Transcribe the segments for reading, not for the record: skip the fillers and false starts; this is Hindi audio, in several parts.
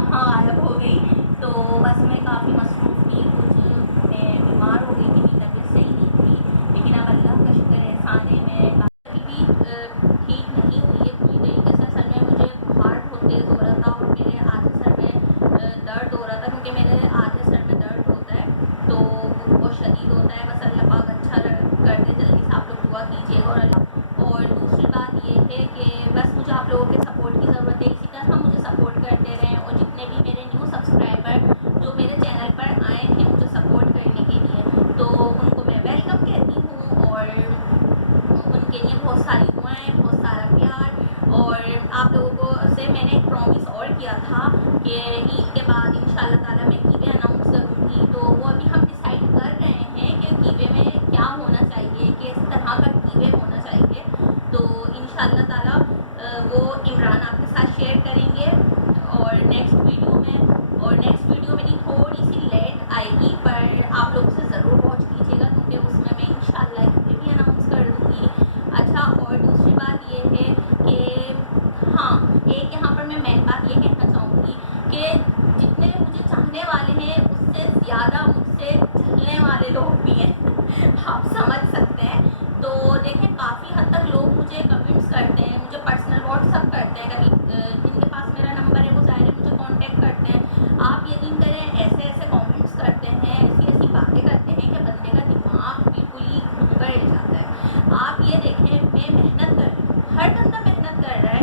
कहाँ गायब हो गई। तो बस मैं काफ़ी मसरूफ़ थी, कुछ मैं बीमार हो गई थी, मेरी तबीयत सही नहीं थी। लेकिन अब अल्लाह का शुक्र है, एहसान है, मैं अभी भी ठीक नहीं हुई है पूरी तरीके से। असल में मुझे बुखार बहुत तेज़ हो रहा था और मेरे आधे सर में दर्द हो रहा था, क्योंकि मेरे आधे सर में दर्द होता है तो वो बहुत शदीद होता है। बस अल्लाह पाक अच्छा कर दे, जल्दी से आप लोग दुआ कीजिएगा। और दूसरी बात ये है कि बस मुझे आप लोगों के सपोर्ट की ज़रूरत है। इसी तरह मुझे सपोर्ट करते रहें, और जितने भी मेरे न्यू सब्सक्राइबर जो मेरे चैनल पर आए हैं मुझे सपोर्ट करने के लिए, तो उनको मैं वेलकम कहती हूँ। और उनके लिए बहुत सारी दुआएं, बहुत सारा प्यार। और आप लोगों को से मैंने एक प्रॉमिस और किया था कि ईद के बाद इंशाल्लाह ताला मैं कीवे अनाउंस करूँगी। तो वो अभी हम डिसाइड कर रहे हैं कि कीवे में क्या होना चाहिए, किस तरह का कीवे होना चाहिए। तो इंशाल्लाह ताला वो इमरान आपके साथ शेयर करेंगे और नेक्स्ट वीडियो मेरी थोड़ी सी लेट आएगी, पर आप लोग उसे ज़रूर वॉच कीजिएगा, क्योंकि उसमें मैं इंशाल्लाह कीवे भी अनाउंस कर दूँगी। अच्छा, और दूसरी बात ये है कि हाँ, एक यहाँ पर मैं मेन बात ये कहना चाहूँगी कि जितने मुझे चाहने वाले हैं उससे ज़्यादा मुझसे झलने वाले लोग भी हैं आप समझ सकते हैं। तो देखें, काफ़ी हद तक लोग मुझे कमेंट्स करते हैं, मुझे पर्सनल व्हाट्सअप करते हैं, कभी जिनके पास मेरा नंबर है वो ज़ाहिर है मुझे कांटेक्ट करते हैं। आप यकीन करें, ऐसे ऐसे कमेंट्स करते हैं, ऐसी ऐसी बातें करते हैं कि बंदे का दिमाग बिल्कुल ही घूम जाता है। आप ये देखें, मैं मेहनत कर रही हूँ, हर बंदा मेहनत कर रहा है,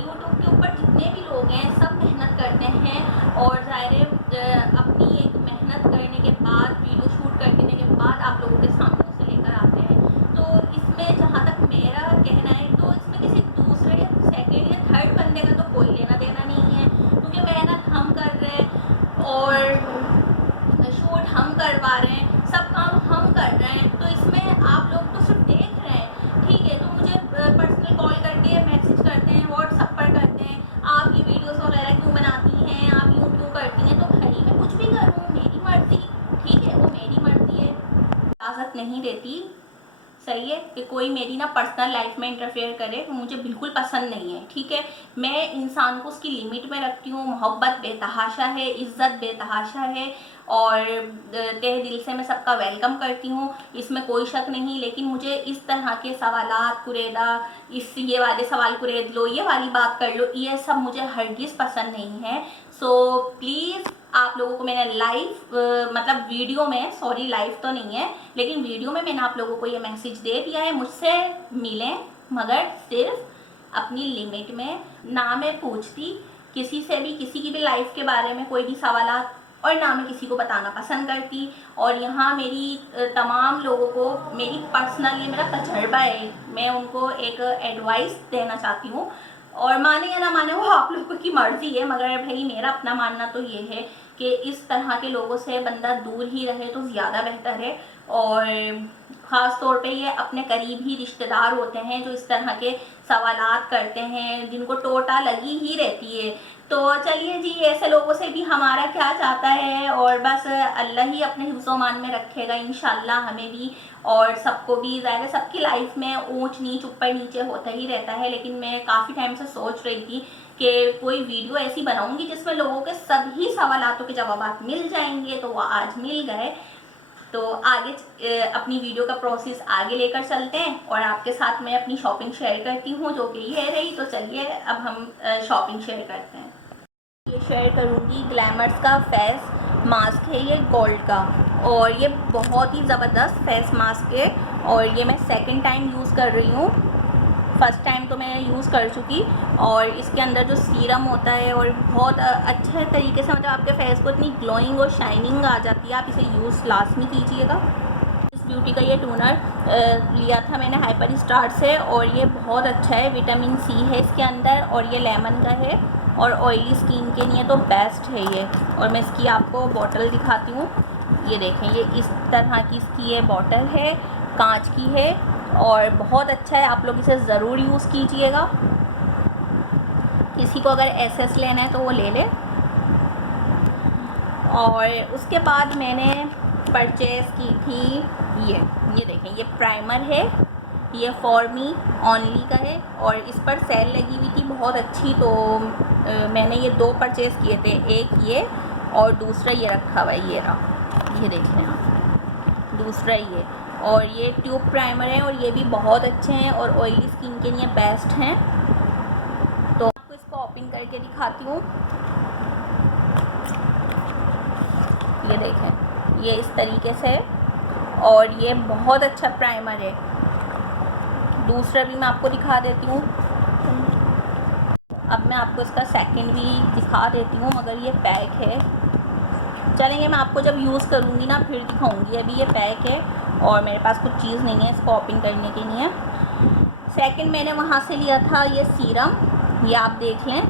यूट्यूब के ऊपर जितने भी लोग हैं सब मेहनत करते हैं। और ज़ाहिर है अपनी एक मेहनत करने के बाद, वीडियो शूट करने के बाद आप लोगों के सामने उसे लेकर आते हैं। तो इसमें जहाँ तक मेरा कहना है, तो इसमें किसी दूसरे या सेकेंड या थर्ड बंदे का तो कोई लेना देना नहीं है, क्योंकि मेहनत हम कर रहे हैं और शूट हम करवा रहे हैं, सब काम हम कर रहे हैं। तो इसमें आप लोग तो सिर्फ देख रहे हैं, ठीक है। तो मुझे पर्सनल कॉल करके मैसेज करते हैं, व्हाट्सएप पर करते हैं, आप ये वीडियोस वगैरह क्यों बनाती हैं, आप यूँ क्यों करती हैं। तो भाई मैं कुछ भी करूँ, मेरी मर्ज़ी, ठीक है, वो मेरी मर्ज़ी है, इजाज़त नहीं देती, सही है, कि कोई मेरी ना पर्सनल लाइफ में इंटरफेयर करे, मुझे बिल्कुल पसंद नहीं है, ठीक है। मैं इंसान को उसकी लिमिट में रखती हूँ, मोहब्बत बेतहाशा है, इज़्ज़त बेतहाशा है, और तहे दिल से मैं सबका वेलकम करती हूँ, इसमें कोई शक नहीं। लेकिन मुझे इस तरह के सवालात कुरेदा, ये वाले सवाल कुरेद लो, ये वाली बात कर लो, ये सब मुझे हरगिज़ पसंद नहीं है। सो प्लीज़ आप लोगों को मैंने मतलब वीडियो में, सॉरी लाइव तो नहीं है, लेकिन वीडियो में मैंने आप लोगों को ये मैसेज दे दिया है, मुझसे मिलें, मगर सिर्फ अपनी लिमिट में। ना मैं पूछती किसी से भी, किसी की भी लाइफ के बारे में कोई भी सवालात, और ना मैं किसी को बताना पसंद करती। और यहाँ मेरी तमाम लोगों को मेरी पर्सनल, ये मेरा तजर्बा है, मैं उनको एक एडवाइस देना चाहती हूँ, और माने या ना माने वो आप लोगों की मर्ज़ी है, मगर भाई मेरा अपना मानना तो ये है कि इस तरह के लोगों से बंदा दूर ही रहे तो ज़्यादा बेहतर है। और ख़ास तौर पे ये अपने करीब ही रिश्तेदार होते हैं जो इस तरह के सवालात करते हैं, जिनको टोटा लगी ही रहती है। तो चलिए जी, ऐसे लोगों से भी हमारा क्या चाहता है, और बस अल्लाह ही अपने हिफ्ज़-ओ-मान में रखेगा इंशाल्लाह, हमें भी और सबको भी। ज़ाहिर है सबकी लाइफ में ऊंच नीच, ऊपर नीचे होता ही रहता है, लेकिन मैं काफ़ी टाइम से सोच रही थी कि कोई वीडियो ऐसी बनाऊंगी जिसमें लोगों के सभी सवालातों के जवाब मिल जाएंगे, तो वो आज मिल गए। तो आगे अपनी वीडियो का प्रोसेस आगे लेकर चलते हैं, और आपके साथ मैं अपनी शॉपिंग शेयर करती हूँ, जो कि ये रही। तो चलिए अब हम शॉपिंग शेयर करते हैं। ये शेयर करूँगी, ग्लैमर्स का फेस मास्क है, ये गोल्ड का, और ये बहुत ही ज़बरदस्त फेस मास्क है, और ये मैं सेकंड टाइम यूज़ कर रही हूँ। फर्स्ट टाइम तो मैं यूज़ कर चुकी, और इसके अंदर जो सीरम होता है, और बहुत अच्छे तरीके से, मतलब आपके फेस को इतनी ग्लोइंग और शाइनिंग आ जाती है। आप इसे यूज़ लाजमी कीजिएगा। इस ब्यूटी का ये टोनर लिया था मैंने हाइपर स्टार से, और ये बहुत अच्छा है, विटामिन सी है इसके अंदर, और ये लेमन का है, और ऑयली स्किन के लिए तो बेस्ट है ये। और मैं इसकी आपको बॉटल दिखाती हूँ, ये देखें, ये इस तरह की इसकी ये बॉटल है, कांच की है, और बहुत अच्छा है, आप लोग इसे ज़रूर यूज़ कीजिएगा। किसी को अगर एसएस लेना है तो वो ले ले। और उसके बाद मैंने परचेज़ की थी ये देखें, ये प्राइमर है, ये फॉर मी ओनली का है और इस पर सेल लगी हुई थी बहुत अच्छी, तो मैंने ये 2 परचेज़ किए थे, एक ये और दूसरा ये रखा हुआ है, ये रहा, ये देख लें आप, दूसरा ये। और ये ट्यूब प्राइमर है और ये भी बहुत अच्छे हैं और ऑयली स्किन के लिए बेस्ट हैं। तो आपको इसको ओपन करके दिखाती हूँ। ये देखें, ये इस तरीके से है और ये बहुत अच्छा प्राइमर है। दूसरा भी मैं आपको दिखा देती हूँ। अब मैं आपको इसका सेकंड भी दिखा देती हूँ, मगर ये पैक है, चलेंगे, मैं आपको जब यूज़ करूँगी ना फिर दिखाऊँगी। अभी ये पैक है और मेरे पास कुछ चीज़ नहीं है इसको ओपन करने के लिए। सेकंड मैंने वहाँ से लिया था ये सीरम, ये आप देख लें,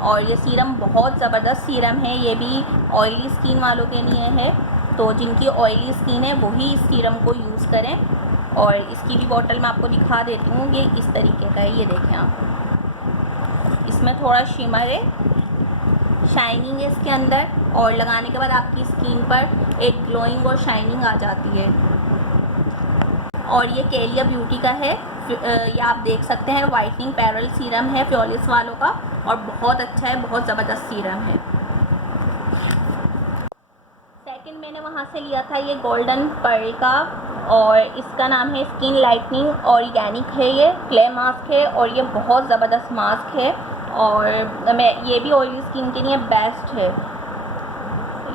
और ये सीरम बहुत ज़बरदस्त सीरम है। ये भी ऑयली स्किन वालों के लिए है, तो जिनकी ऑयली स्किन है वही इस सीरम को यूज़ करें। और इसकी भी बॉटल मैं आपको दिखा देती हूँ, ये इस तरीके का है, ये देखें आप, इसमें थोड़ा शिमर है, शाइनिंग है इसके अंदर, और लगाने के बाद आपकी स्किन पर एक ग्लोइंग और शाइनिंग आ जाती है। और ये केलिया ब्यूटी का है, ये आप देख सकते हैं, वाइटनिंग पैरल सीरम है फ्लॉलेस वालों का, और बहुत अच्छा है, बहुत ज़बरदस्त सीरम है। सेकंड मैंने वहाँ से लिया था ये गोल्डन पर्ल का, और इसका नाम है स्किन लाइटनिंग ऑर्गेनिक है, ये क्ले मास्क है और ये बहुत ज़बरदस्त मास्क है, और मैं ये भी ऑयली स्किन के लिए बेस्ट है।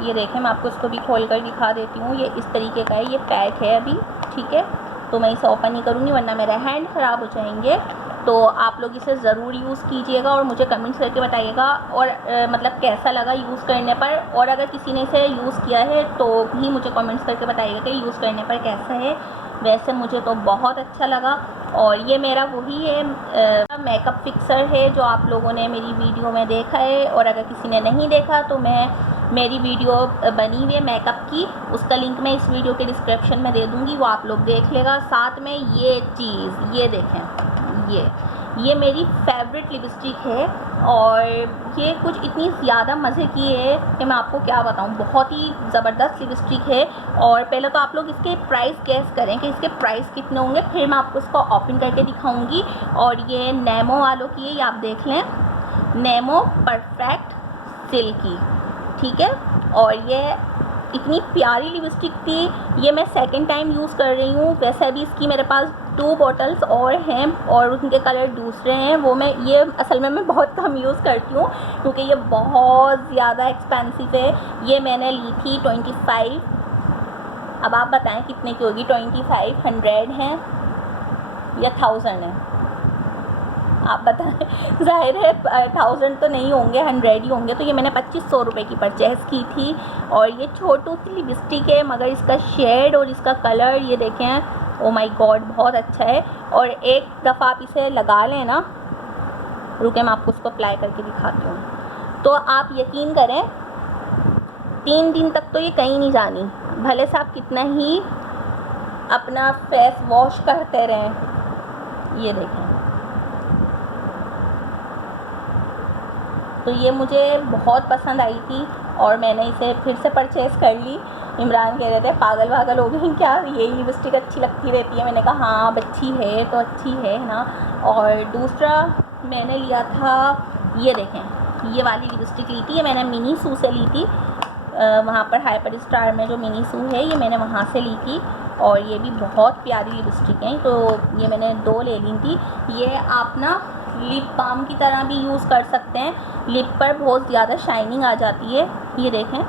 ये देखें, मैं आपको इसको भी खोल कर दिखा देती हूँ, ये इस तरीके का है, ये पैक है अभी, ठीक है, तो मैं इसे ओपन नहीं करूँगी वरना मेरे हैंड ख़राब हो जाएंगे। तो आप लोग इसे ज़रूर यूज़ कीजिएगा और मुझे कमेंट्स करके बताइएगा, और मतलब कैसा लगा यूज़ करने पर, और अगर किसी ने इसे यूज़ किया है तो भी मुझे कमेंट्स करके बताइएगा कि यूज़ करने पर कैसा है। वैसे मुझे तो बहुत अच्छा लगा। और ये मेरा वही है मेकअप फिक्सर है जो आप लोगों ने मेरी वीडियो में देखा है, और अगर किसी ने नहीं देखा तो मेरी वीडियो बनी हुई है मेकअप की, उसका लिंक मैं इस वीडियो के डिस्क्रिप्शन में दे दूँगी, वो आप लोग देख लेगा। साथ में ये चीज़, ये देखें, ये मेरी फेवरेट लिपस्टिक है, और ये कुछ इतनी ज़्यादा मज़े की है कि मैं आपको क्या बताऊँ, बहुत ही ज़बरदस्त लिपस्टिक है। और पहले तो आप लोग इसके प्राइस गेस करें कि इसके प्राइस कितने होंगे, फिर मैं आपको इसको ओपन करके दिखाऊंगी। और ये नेमो वालों की है, ये आप देख लें, नेमो परफेक्ट सिल्की, ठीक है। और ये इतनी प्यारी लिपस्टिक थी, ये मैं सेकंड टाइम यूज़ कर रही हूँ। वैसे भी इसकी मेरे पास 2 बॉटल्स और हैं और उनके कलर दूसरे हैं, वो मैं ये असल में मैं बहुत कम यूज़ करती हूँ क्योंकि ये बहुत ज़्यादा एक्सपेंसिव है। ये मैंने ली थी 25, अब आप बताएं कितने की होगी, 25 100 है या 1000 है, आप बताएं। ज़ाहिर है 1000 तो नहीं होंगे, 100 ही होंगे। तो ये मैंने 2500 रुपये की परचेज़ की थी, और ये छोटू सी लिपस्टिक है, मगर इसका शेड और इसका कलर ये देखें, ओ माय गॉड, बहुत अच्छा है। और एक दफ़ा आप इसे लगा लें ना, रुके मैं आपको उसको अप्लाई करके दिखाती हूँ, तो आप यकीन करें 3 दिन तक तो ये कहीं नहीं जानी, भले से आप कितना ही अपना फेस वॉश करते रहें। ये देखें, तो ये मुझे बहुत पसंद आई थी और मैंने इसे फिर से परचेज़ कर ली। इमरान कह रहे थे पागल वागल हो गई क्या, यही लिपस्टिक अच्छी लगती रहती है। मैंने कहा हाँ अब अच्छी है तो अच्छी है ना। और दूसरा मैंने लिया था, ये देखें, ये वाली लिपस्टिक ली थी, ये मैंने मिनी सू से ली थी, वहाँ पर हाइपर स्टार में जो मिनी सू है ये मैंने वहाँ से ली थी, और ये भी बहुत प्यारी लिपस्टिक हैं, तो ये मैंने 2 ले ली थी। ये आप ना लिप बाम की तरह भी यूज़ कर सकते हैं, लिप पर बहुत ज़्यादा शाइनिंग आ जाती है, ये देखें।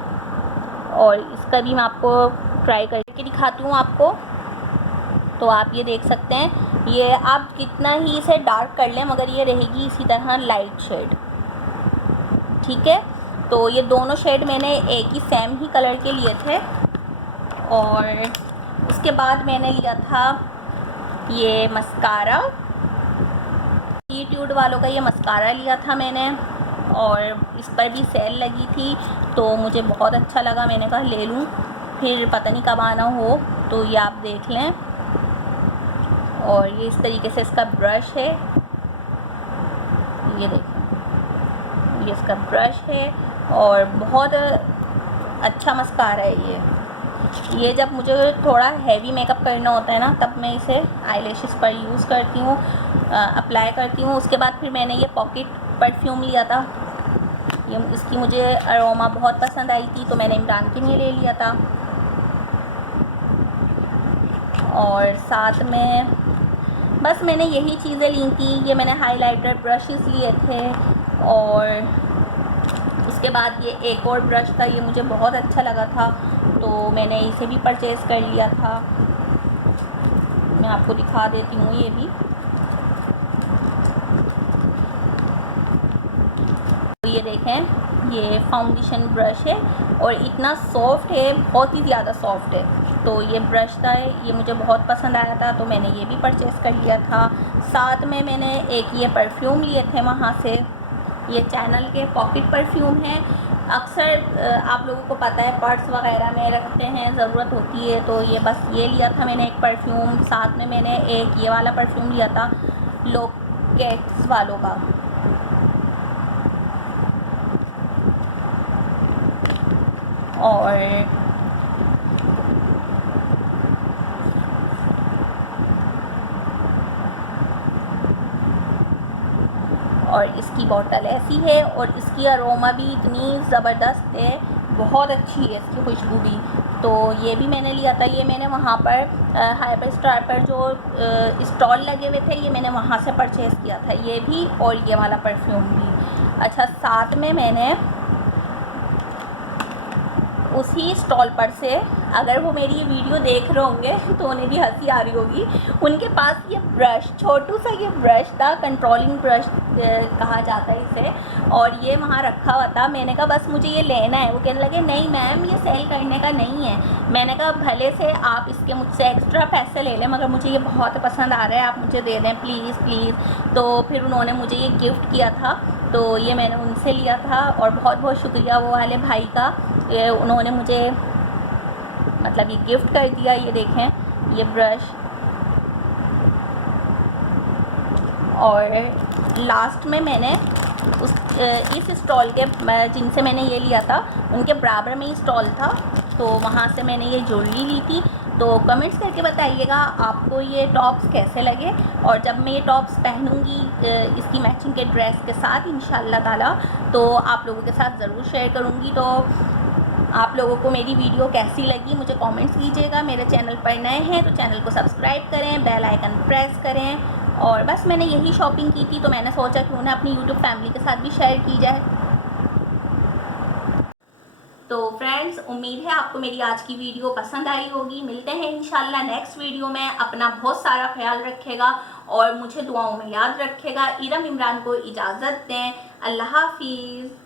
और इसका भी मैं आपको ट्राई करके दिखाती हूँ आपको, तो आप ये देख सकते हैं, ये आप कितना ही इसे डार्क कर लें मगर ये रहेगी इसी तरह लाइट शेड, ठीक है। तो ये दोनों शेड मैंने एक ही सेम ही कलर के लिए थे। और उसके बाद मैंने लिया था ये मस्कारा, एटीट्यूड वालों का ये मस्कारा लिया था मैंने, और इस पर भी सेल लगी थी तो मुझे बहुत अच्छा लगा, मैंने कहा ले लूँ, फिर पता नहीं कब आना हो। तो ये आप देख लें, और ये इस तरीके से इसका ब्रश है, ये देखें, ये इसका ब्रश है और बहुत अच्छा मस्कारा है ये। ये जब मुझे थोड़ा हैवी मेकअप करना होता है ना, तब मैं इसे आईलैशेस पर यूज़ करती हूँ, अप्लाई करती हूँ। उसके बाद फिर मैंने ये पॉकेट परफ्यूम लिया था। ये इसकी मुझे अरोमा बहुत पसंद आई थी, तो मैंने इमरान के लिए ले लिया था। और साथ में बस मैंने यही चीज़ें ली थी। ये मैंने हाइलाइटर ब्रशेस लिए थे, और उसके बाद ये एक और ब्रश था, ये मुझे बहुत अच्छा लगा था, तो मैंने इसे भी परचेज़ कर लिया था। मैं आपको दिखा देती हूँ ये भी। तो ये देखें, ये फाउंडेशन ब्रश है और इतना सॉफ्ट है, बहुत ही ज़्यादा सॉफ्ट है। तो ये ब्रश था, ये मुझे बहुत पसंद आया था, तो मैंने ये भी परचेज़ कर लिया था। साथ में मैंने एक ये परफ्यूम लिए थे वहाँ से। ये चैनल के पॉकेट परफ्यूम है। अक्सर आप लोगों को पता है पर्स वगैरह में रखते हैं, ज़रूरत होती है, तो ये बस ये लिया था मैंने एक परफ्यूम। साथ में मैंने एक ये वाला परफ्यूम लिया था लोकेट्स वालों का। और इसकी बॉटल ऐसी है, और इसकी अरोमा भी इतनी ज़बरदस्त है, बहुत अच्छी है इसकी खुशबू भी। तो ये भी मैंने लिया था। ये मैंने वहाँ पर हाइपर स्टार पर जो स्टॉल लगे हुए थे, ये मैंने वहाँ से परचेज़ किया था, ये भी और ये वाला परफ्यूम भी। अच्छा, साथ में मैंने उसी स्टॉल पर से, अगर वो मेरी ये वीडियो देख रहे होंगे तो उन्हें भी हंसी आ रही होगी, उनके पास ये ब्रश, छोटू सा ये ब्रश था, कंट्रोलिंग ब्रश कहा जाता है इसे, और ये वहाँ रखा हुआ था। मैंने कहा बस मुझे ये लेना है। वो कहने लगे नहीं मैम, ये सेल करने का नहीं है। मैंने कहा भले से आप इसके मुझसे एक्स्ट्रा पैसे ले लें, मगर मुझे ये बहुत पसंद आ रहा है, आप मुझे दे दें प्लीज़ प्लीज़। तो फिर उन्होंने मुझे ये गिफ्ट किया था, तो ये मैंने उनसे लिया था, और बहुत बहुत शुक्रिया वो वाले भाई का। ये उन्होंने मुझे मतलब ये गिफ्ट कर दिया। ये देखें, ये ब्रश। और लास्ट में मैंने इस स्टॉल के, जिनसे मैंने ये लिया था उनके बराबर में ही स्टॉल था, तो वहाँ से मैंने ये ज्वेलरी ली थी। तो कमेंट्स करके बताइएगा आपको ये टॉप्स कैसे लगे, और जब मैं ये टॉप्स पहनूंगी इसकी मैचिंग के ड्रेस के साथ इंशाल्लाह ताला, तो आप लोगों के साथ ज़रूर शेयर करूँगी। तो आप लोगों को मेरी वीडियो कैसी लगी मुझे कमेंट्स कीजिएगा। मेरे चैनल पर नए हैं तो चैनल को सब्सक्राइब करें, बेल आइकन प्रेस करें। और बस मैंने यही शॉपिंग की थी, तो मैंने सोचा कि उन्हें अपनी यूट्यूब फैमिली के साथ भी शेयर की जाए। तो फ्रेंड्स, उम्मीद है आपको मेरी आज की वीडियो पसंद आई होगी। मिलते हैं इंशाल्लाह नेक्स्ट वीडियो में। अपना बहुत सारा ख्याल रखेगा और मुझे दुआओं में याद रखेगा। इरम इमरान को इजाज़त दें। अल्लाह हाफिज़।